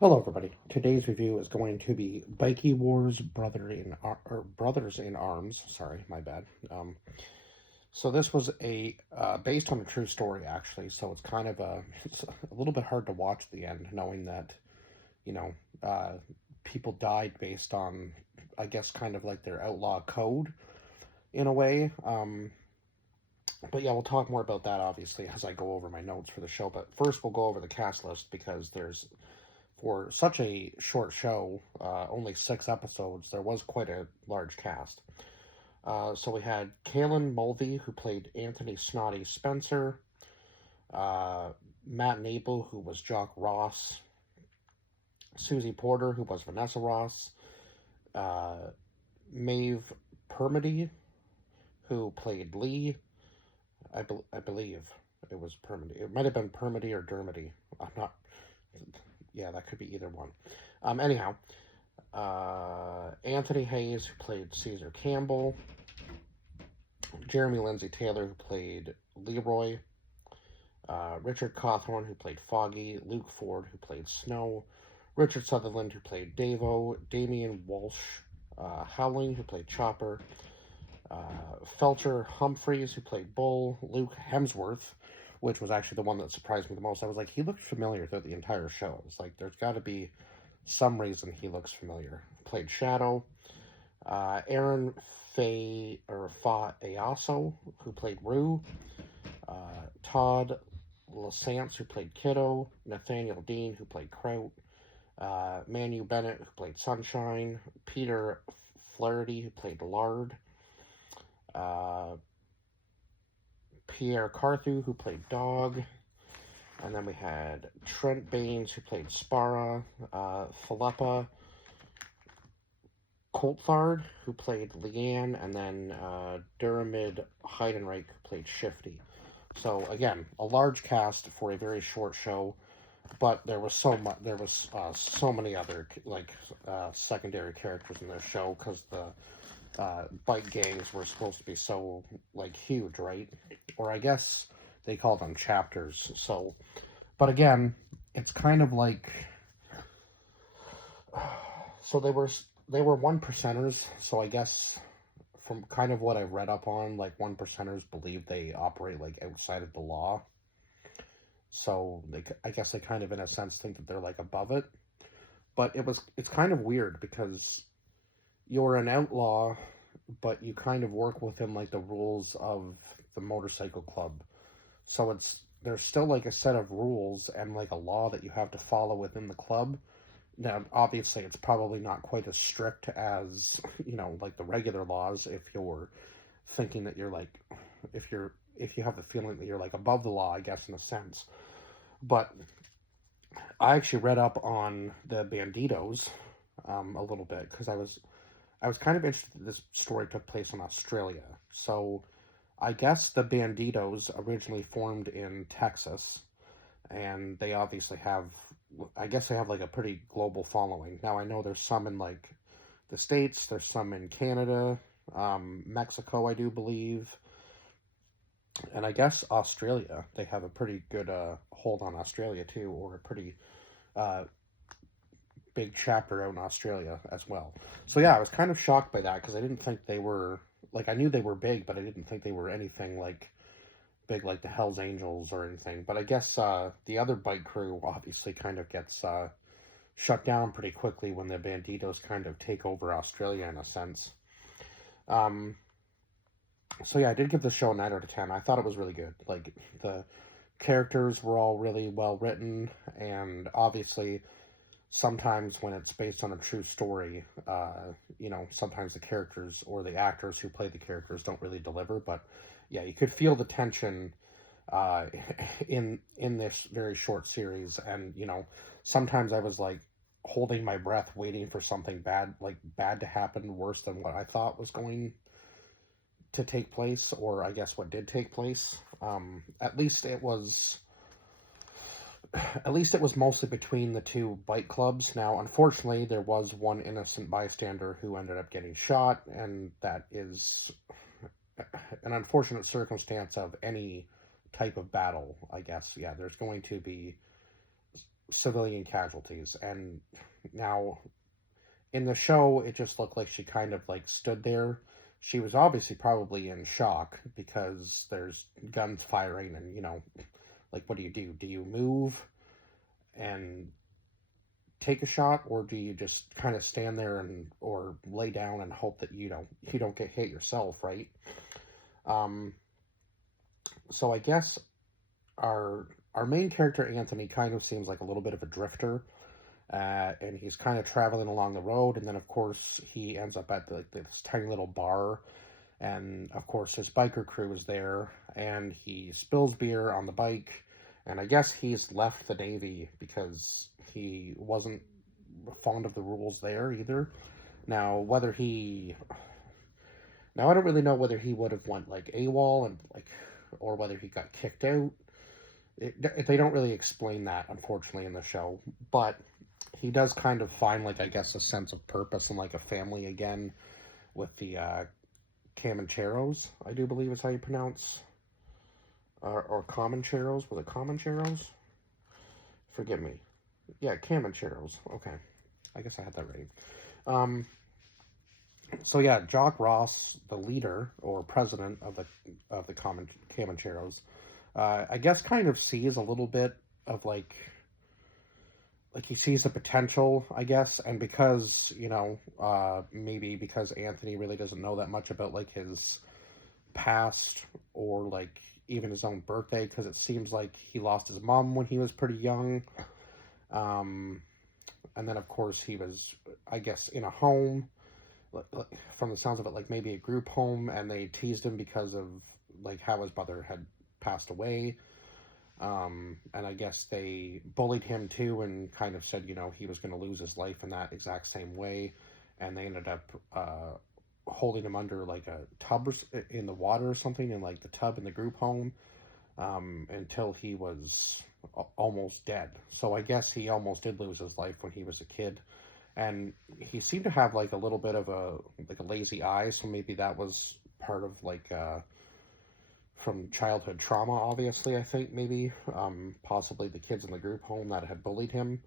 Hello, everybody. Today's review is going to be Bikie Wars Brothers in Arms. Sorry, my bad. So this was a based on a true story, actually. So it's kind of it's a little bit hard to watch at the end, knowing that you know uh, people died based on, I guess, kind of like their outlaw code in a way. But yeah, we'll talk more about that obviously as I go over my notes for the show. But first, we'll go over the cast list because there's for such a short show, only 6 episodes, there was quite a large cast. So we had Kalen Mulvey, who played Anthony Snotty Spencer, uh, Matt Nable, who was Jock Ross, Susie Porter, who was Vanessa Ross, uh, Maeve Permody, who played Lee. I believe it was Permody. It might have been Permody or Dermody. I'm not. Yeah, that could be either one. Anyhow, Anthony Hayes, who played Caesar Campbell, Jeremy Lindsay Taylor, who played Leroy, Richard Cawthorn, who played Foggy, Luke Ford, who played Snow, Richard Sutherland, who played Davo, Damian Walsh, Howling, who played Chopper, Felcher Humphreys, who played Bull, Luke Hemsworth, which was actually the one that surprised me the most. I was like, he looked familiar throughout the entire show. It's like, there's got to be some reason he looks familiar. Played Shadow. Aaron Fa Ayaso, who played Rue. Todd Lasance, who played Kiddo. Nathaniel Dean, who played Kraut. Manu Bennett, who played Sunshine. Peter Flaherty, who played Lard. Uh, Pierre Carthew, who played Dog. And then we had Trent Baines, who played Spara. Philippa Coulthard, who played Leanne, and then Duramid Heidenreich, who played Shifty. So again, a large cast for a very short show, but there was so much. There was so many other secondary characters in this show because the bike gangs were supposed to be so like huge, right? Or I guess they call them chapters. So, but again, it's kind of like so they were one percenters. So I guess from kind of what I read up on, like one percenters believe they operate like outside of the law. So I guess they kind of in a sense think that they're like above it. But it's kind of weird because you're an outlaw, but you kind of work within like the rules of the motorcycle club. So there's still like a set of rules and like a law that you have to follow within the club. Now, obviously, it's probably not quite as strict as, like the regular laws if you're thinking that you're like, if you have the feeling that you're like above the law, I guess, in a sense. But I actually read up on the Banditos a little bit because I was kind of interested that this story took place in Australia. So I guess the Banditos originally formed in Texas, and they obviously have, I guess they have like a pretty global following. Now I know there's some in like the States, there's some in Canada, Mexico, I do believe, and I guess Australia. They have a pretty good hold on Australia too, or a pretty uh, big chapter out in Australia as well. So yeah, I was kind of shocked by that because I didn't think they were like I knew they were big, but I didn't think they were anything like big like the Hells Angels or anything. But I guess the other bike crew obviously kind of gets shut down pretty quickly when the Banditos kind of take over Australia in a sense. Um, so yeah, I did give the show a 9 out of 10. I thought it was really good. Like the characters were all really well written, and obviously sometimes when it's based on a true story, sometimes the characters or the actors who play the characters don't really deliver. But yeah, you could feel the tension uh, in this very short series, and sometimes I was like holding my breath, waiting for something bad to happen, worse than what I thought was going to take place, or I guess what did take place. At least it was mostly between the two bike clubs. Now, unfortunately, there was one innocent bystander who ended up getting shot, and that is an unfortunate circumstance of any type of battle, I guess. Yeah, there's going to be civilian casualties. And now in the show, it just looked like she kind of like stood there. She was obviously probably in shock because there's guns firing, and like, what do you do? Do you move and take a shot, or do you just kind of stand there and or lay down and hope that you don't get hit yourself, right? Um, so I guess our main character Anthony kind of seems like a little bit of a drifter, and he's kind of traveling along the road, and then of course he ends up at this tiny little bar, and of course his biker crew is there, and he spills beer on the bike, and I guess he's left the Navy because he wasn't fond of the rules there either. Now, whether he now I don't really know whether he would have went like AWOL and like, or whether he got kicked out. They don't really explain that, unfortunately, in the show, but he does kind of find, like, I guess, a sense of purpose and like a family again with the Comancheros, I do believe is how you pronounce, or Comancheros. Was it Comancheros? Forgive me. Yeah, Comancheros. Okay, I guess I had that right. So yeah, Jock Ross, the leader or president of the Comancheros, I guess kind of sees a little bit of like he sees the potential, I guess, and because maybe because Anthony really doesn't know that much about like his past or like even his own birthday, because it seems like he lost his mom when he was pretty young, um, and then of course he was, I guess, in a home, from the sounds of it, like maybe a group home, and they teased him because of like how his mother had passed away. And I guess they bullied him too and kind of said, he was going to lose his life in that exact same way. And they ended up holding him under like a tub in the water or something, in like the tub in the group home, until he was almost dead. So I guess he almost did lose his life when he was a kid. And he seemed to have like a little bit of a lazy eye, so maybe that was part of like from childhood trauma, obviously, I think, maybe. Possibly the kids in the group home that had bullied him.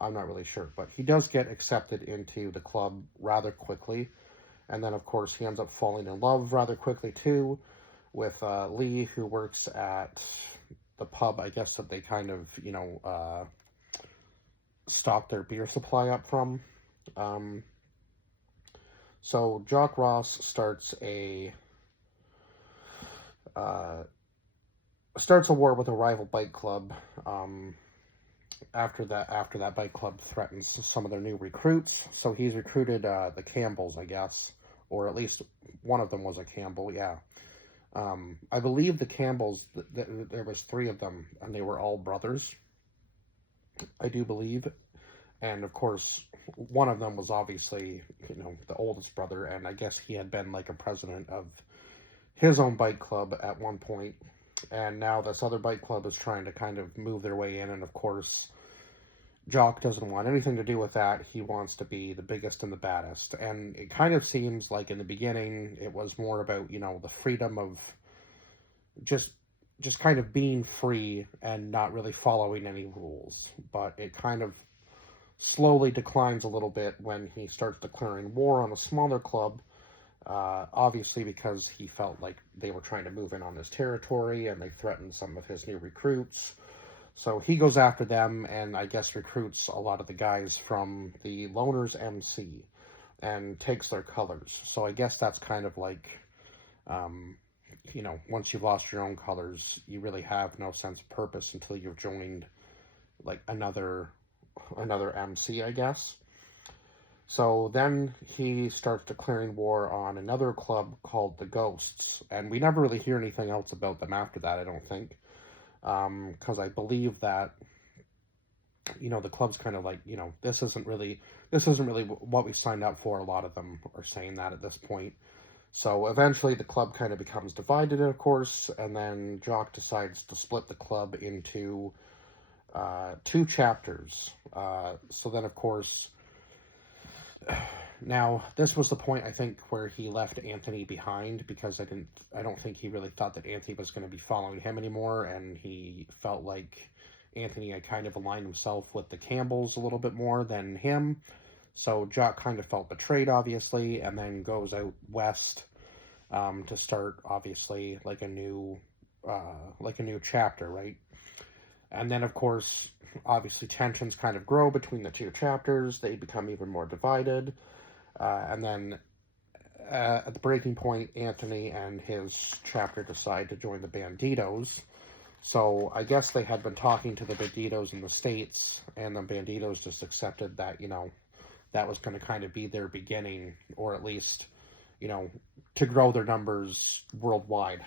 I'm not really sure. But he does get accepted into the club rather quickly. And then, of course, he ends up falling in love rather quickly, too, with Lee, who works at the pub, I guess, that they kind of, stock their beer supply up from. So Jock Ross starts a war with a rival bike club. After that bike club threatens some of their new recruits, so he's recruited the Campbells, I guess, or at least one of them was a Campbell. Yeah, I believe the Campbells. There was three of them, and they were all brothers, I do believe. And of course, one of them was obviously, the oldest brother, and I guess he had been like a president of his own bike club at one point. And now this other bike club is trying to kind of move their way in, and of course, Jock doesn't want anything to do with that. He wants to be the biggest and the baddest. And it kind of seems like in the beginning, it was more about, the freedom of just kind of being free and not really following any rules. But it kind of slowly declines a little bit when he starts declaring war on a smaller club, obviously because he felt like they were trying to move in on his territory and they threatened some of his new recruits. So he goes after them and I guess recruits a lot of the guys from the Loners MC and takes their colors. So I guess that's kind of like, once you've lost your own colors, you really have no sense of purpose until you've joined like another MC, I guess. So then he starts declaring war on another club called the Ghosts, and we never really hear anything else about them after that, I don't think, because I believe that the club's kind of like, this isn't really what we signed up for. A lot of them are saying that at this point. So eventually the club kind of becomes divided, of course, and then Jock decides to split the club into two chapters. So then, of course, now this was the point, I think, where he left Anthony behind, because I don't think he really thought that Anthony was going to be following him anymore, and he felt like Anthony had kind of aligned himself with the Campbells a little bit more than him. So Jock kind of felt betrayed, obviously, and then goes out west to start, obviously, like a new chapter, right? And then, of course, obviously tensions kind of grow between the two chapters. They become even more divided. And then at the breaking point, Anthony and his chapter decide to join the Banditos. So I guess they had been talking to the Banditos in the States, and the Banditos just accepted that, that was going to kind of be their beginning, or at least, to grow their numbers worldwide,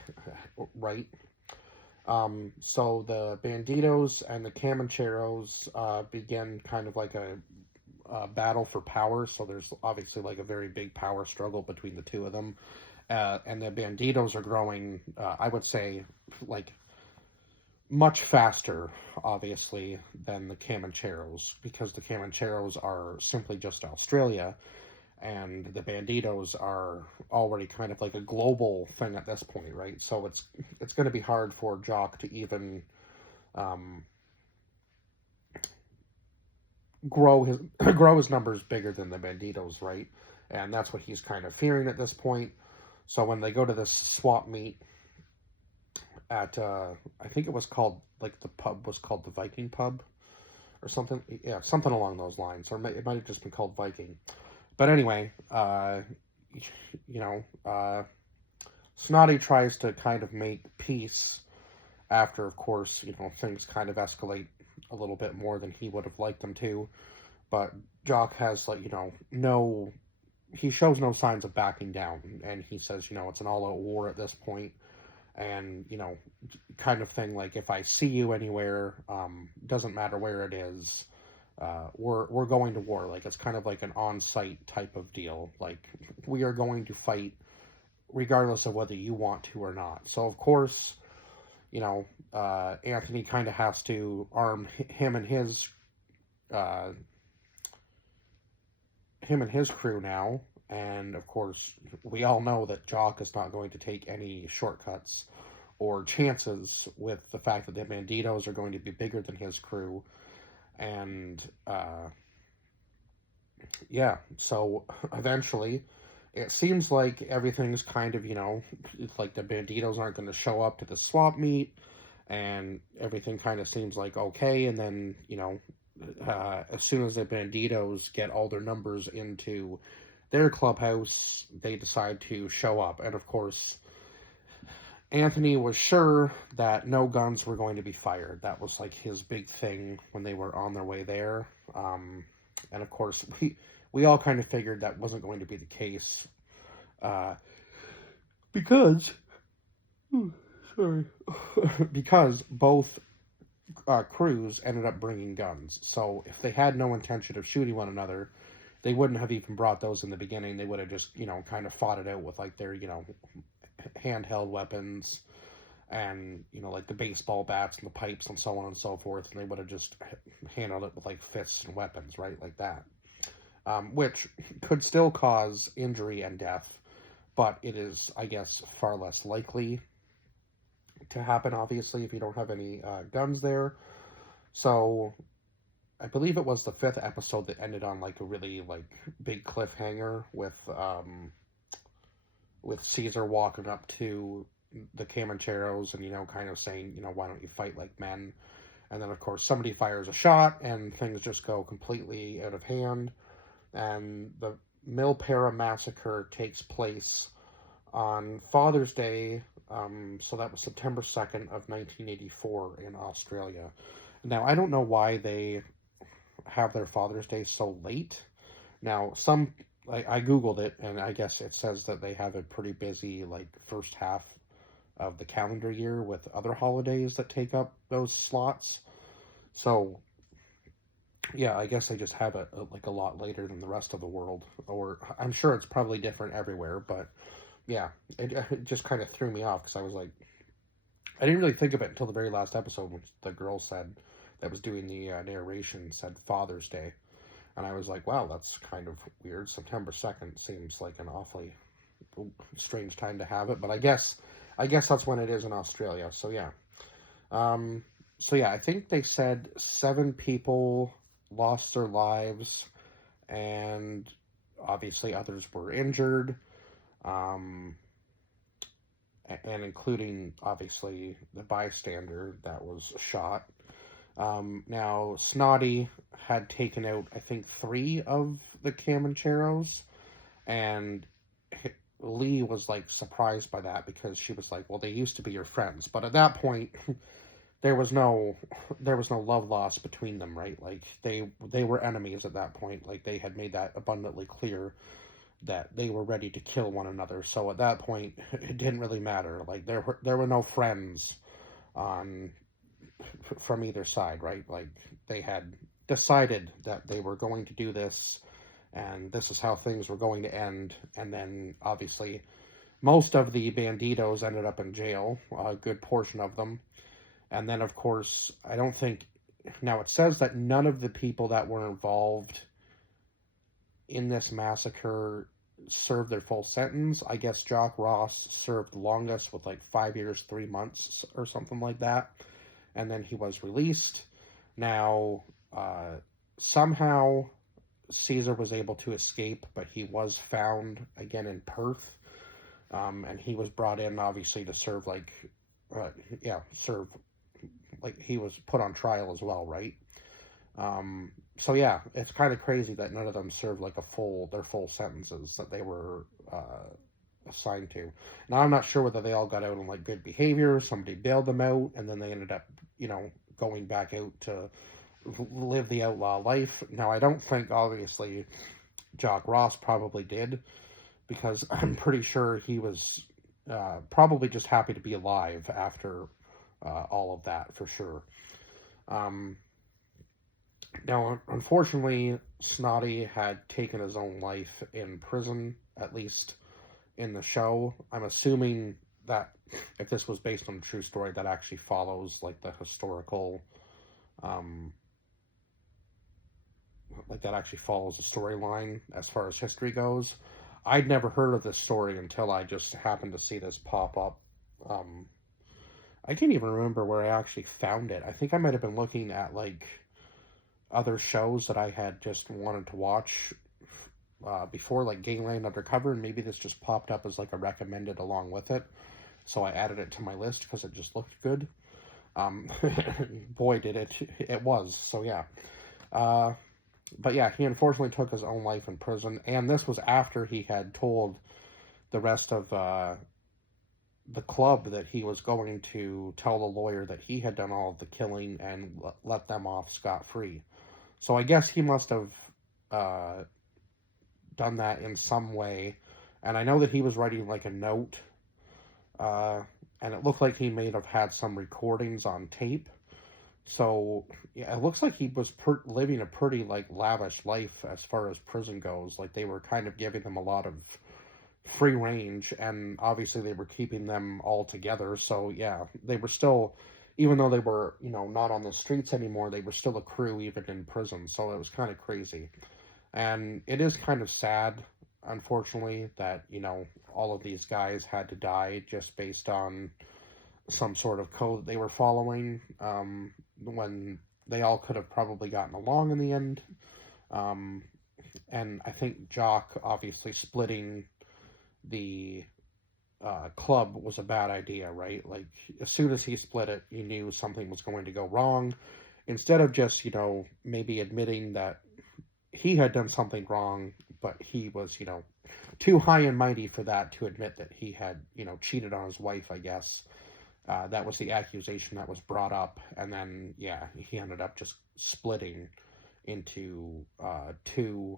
right? So the Banditos and the Comancheros begin kind of like a battle for power. So there's obviously like a very big power struggle between the two of them. And the Banditos are growing, I would say, like much faster, obviously, than the Comancheros, because the Comancheros are simply just Australia, and the Banditos are already kind of like a global thing at this point, right? So it's going to be hard for Jock to even grow his grow his numbers bigger than the Banditos, right? And that's what he's kind of fearing at this point. So when they go to this swap meet at I think it was called, like, the pub was called the Viking Pub or something, yeah, something along those lines, or it might have just been called Viking. But anyway, Snotty tries to kind of make peace after, of course, things kind of escalate a little bit more than he would have liked them to. But Jock has, like, he shows no signs of backing down, and he says, it's an all-out war at this point, and, kind of thing, like, if I see you anywhere, doesn't matter where it is, we're going to war. Like, it's kind of like an on-site type of deal. Like, we are going to fight regardless of whether you want to or not. So, of course, Anthony kind of has to arm him and his crew now. And, of course, we all know that Jock is not going to take any shortcuts or chances with the fact that the Banditos are going to be bigger than his crew. And, yeah, so eventually it seems like everything's kind of, it's like the Banditos aren't going to show up to the swap meet, and everything kind of seems like okay. And then, as soon as the Banditos get all their numbers into their clubhouse, they decide to show up. And of course, Anthony was sure that no guns were going to be fired. That was like his big thing when they were on their way there. And of course, we all kind of figured that wasn't going to be the case. Because both crews ended up bringing guns. So if they had no intention of shooting one another, they wouldn't have even brought those in the beginning. They would have just, kind of fought it out with, like, their, handheld weapons and, like the baseball bats and the pipes and so on and so forth. And they would have just handled it with, like, fists and weapons, right? Like that. Which could still cause injury and death, but it is, I guess, far less likely to happen, obviously, if you don't have any guns there. So I believe it was the 5th episode that ended on, like, a really, like, big cliffhanger with Caesar walking up to the Comancheros and, kind of saying, why don't you fight like men? And then, of course, somebody fires a shot and things just go completely out of hand. And the Milpera massacre takes place on Father's Day. So that was September 2nd of 1984 in Australia. Now, I don't know why they have their Father's Day so late. Now, I Googled it, and I guess it says that they have a pretty busy, like, first half of the calendar year with other holidays that take up those slots. So, yeah, I guess they just have it, like, a lot later than the rest of the world. Or, I'm sure it's probably different everywhere, but, yeah, it just kind of threw me off, because I was like, I didn't really think of it until the very last episode, when the girl said, that was doing the narration, said Father's Day. And I was like, wow, that's kind of weird. September 2nd seems like an awfully strange time to have it. But I guess that's when it is in Australia. So, yeah. So yeah, I think they said 7 people lost their lives, and obviously others were injured, um, and including obviously the bystander that was shot. Now, Snotty had taken out, I think, 3 of the Comancheros, and Lee was like surprised by that because she was like, "Well, they used to be your friends," but at that point, there was no love lost between them, right? Like they were enemies at that point. Like they had made that abundantly clear that they were ready to kill one another. So at that point, it didn't really matter. Like there were no friends on from either side, right? Like they had decided that they were going to do this, and this is how things were going to end. And then obviously, most of the banditos ended up in jail, a good portion of them. And then, of course, I don't think. Now, it says that none of the people that were involved in this massacre served their full sentence. I guess Jock Ross served the longest with like 5 years, 3 months, or something like that. And then he was released. Now, somehow Caesar was able to escape, but he was found again in Perth. And he was brought in, obviously, to serve serve, like he was put on trial as well, right? So yeah, it's kind of crazy that none of them served like their full sentences that they were assigned to. Now I'm not sure whether they all got out on like good behavior, somebody bailed them out, and then they ended up, going back out to live the outlaw life. Now I don't think obviously Jock Ross probably did, because I'm pretty sure he was probably just happy to be alive after all of that for sure. Now, unfortunately, Snotty had taken his own life in prison, at least in the show. I'm assuming that if this was based on a true story, that actually follows like the historical, like that actually follows the storyline as far as history goes. I'd never heard of this story until I just happened to see this pop up. I can't even remember where I actually found it. I think I might have been looking at like other shows that I had just wanted to watch before, like Gangland Undercover, and maybe this just popped up as like a recommended along with it. So I added it to my list because it just looked good. Boy, did it. It was. So yeah. But yeah, he unfortunately took his own life in prison, and this was after he had told the rest of the club that he was going to tell the lawyer that he had done all of the killing and let them off scot-free. So I guess he must have done that in some way. And I know that he was writing like a note, and it looked like he may have had some recordings on tape. So yeah, it looks like he was living a pretty like lavish life as far as prison goes. Like they were kind of giving him a lot of free range, and obviously they were keeping them all together. So yeah, they were still, even though they were, not on the streets anymore, they were still a crew even in prison. So it was kind of crazy. And it is kind of sad, unfortunately, that, all of these guys had to die just based on some sort of code they were following, when they all could have probably gotten along in the end. And I think Jock obviously splitting the club was a bad idea, right? Like, as soon as he split it, you knew something was going to go wrong. Instead of just, maybe admitting that he had done something wrong, but he was, too high and mighty for that to admit that he had, cheated on his wife, I guess. That was the accusation that was brought up. And then, yeah, he ended up just splitting into 2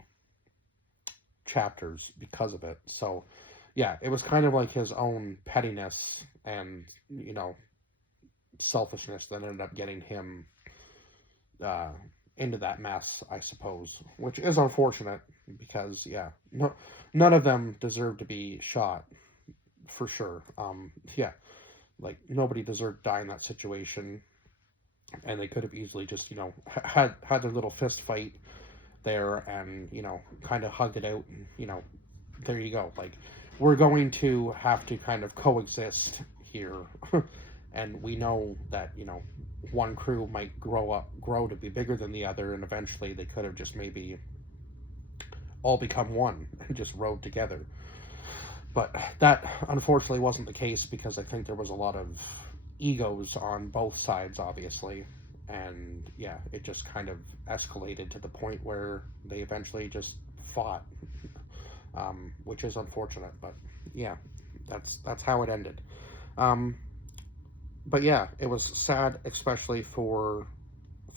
chapters because of it. So, yeah, it was kind of like his own pettiness and, selfishness that ended up getting him into that mess, I suppose, which is unfortunate because, yeah, none of them deserve to be shot, for sure. Yeah, like, nobody deserved to die in that situation, and they could have easily just, had their little fist fight there and, kind of hugged it out, and, there you go. Like, we're going to have to kind of coexist here And we know that, you know, one crew might grow to be bigger than the other, and eventually they could have just maybe all become one and just rode together. But that unfortunately wasn't the case, because I think there was a lot of egos on both sides, obviously. And yeah, it just kind of escalated to the point where they eventually just fought, which is unfortunate. But yeah, that's how it ended. Um, but yeah, it was sad, especially for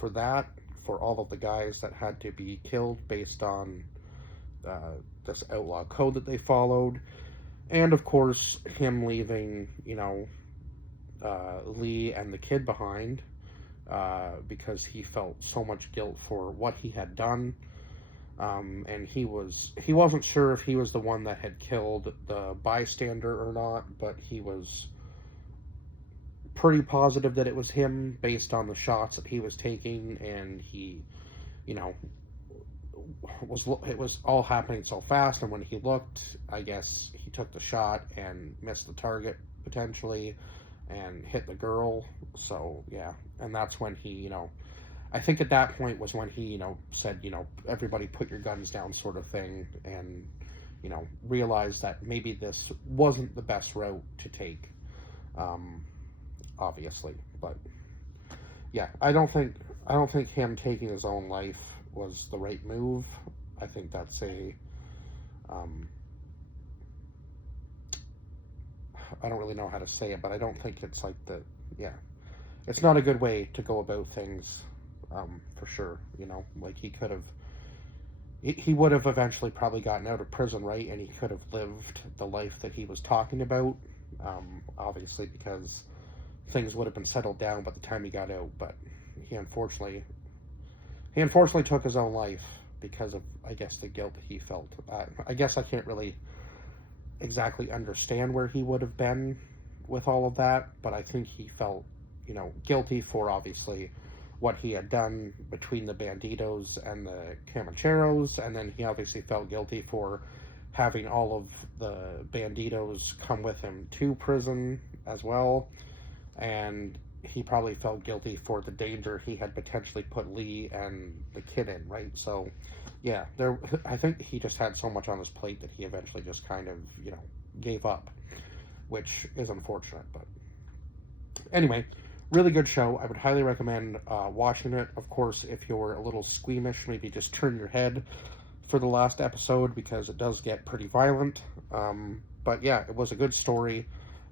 that, for all of the guys that had to be killed based on this outlaw code that they followed, and of course him leaving, you know, Lee and the kid behind, because he felt so much guilt for what he had done. And he wasn't sure if he was the one that had killed the bystander or not, but he was pretty positive that it was him based on the shots that he was taking. And he, you know, it was all happening so fast, and when he looked, I guess he took the shot and missed the target potentially and hit the girl. So yeah, and that's when he, you know, I think at that point was when he, you know, said, you know, everybody put your guns down, sort of thing, and, you know, realized that maybe this wasn't the best route to take, obviously. But yeah, I don't think him taking his own life was the right move. I think that's um, I don't really know how to say it, but I don't think it's like yeah, it's not a good way to go about things, for sure. You know, like he would have eventually probably gotten out of prison, right? And he could have lived the life that he was talking about, obviously, because things would have been settled down by the time he got out. But he unfortunately took his own life because of, I guess, the guilt that he felt. I guess I can't really exactly understand where he would have been with all of that, but I think he felt, you know, guilty for, obviously, what he had done between the Banditos and the Comancheros, and then he obviously felt guilty for having all of the Banditos come with him to prison as well, and he probably felt guilty for the danger he had potentially put Lee and the kid in, right? So yeah, I think he just had so much on his plate that he eventually just kind of, you know, gave up, which is unfortunate. But anyway, really good show. I would highly recommend watching it. Of course, if you're a little squeamish, maybe just turn your head for the last episode, because it does get pretty violent. But yeah, it was a good story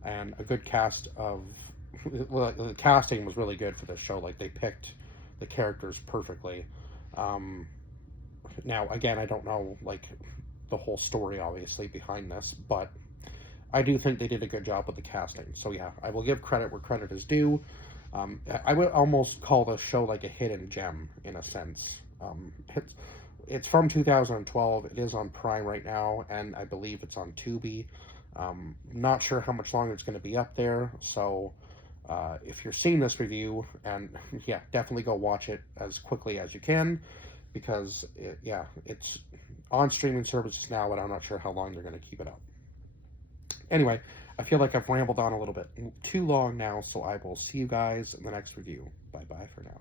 and a good cast of. Well, the casting was really good for this show. Like, they picked the characters perfectly. Now, again, I don't know, like, the whole story, obviously, behind this, but I do think they did a good job with the casting. So yeah, I will give credit where credit is due. I would almost call this show like a hidden gem, in a sense. It's from 2012. It is on Prime right now, and I believe it's on Tubi. Not sure how much longer it's going to be up there, so if you're seeing this review, and yeah, definitely go watch it as quickly as you can, because it's on streaming services now, and I'm not sure how long they're going to keep it up. Anyway, I feel like I've rambled on a little bit too long now, so I will see you guys in the next review. Bye-bye for now.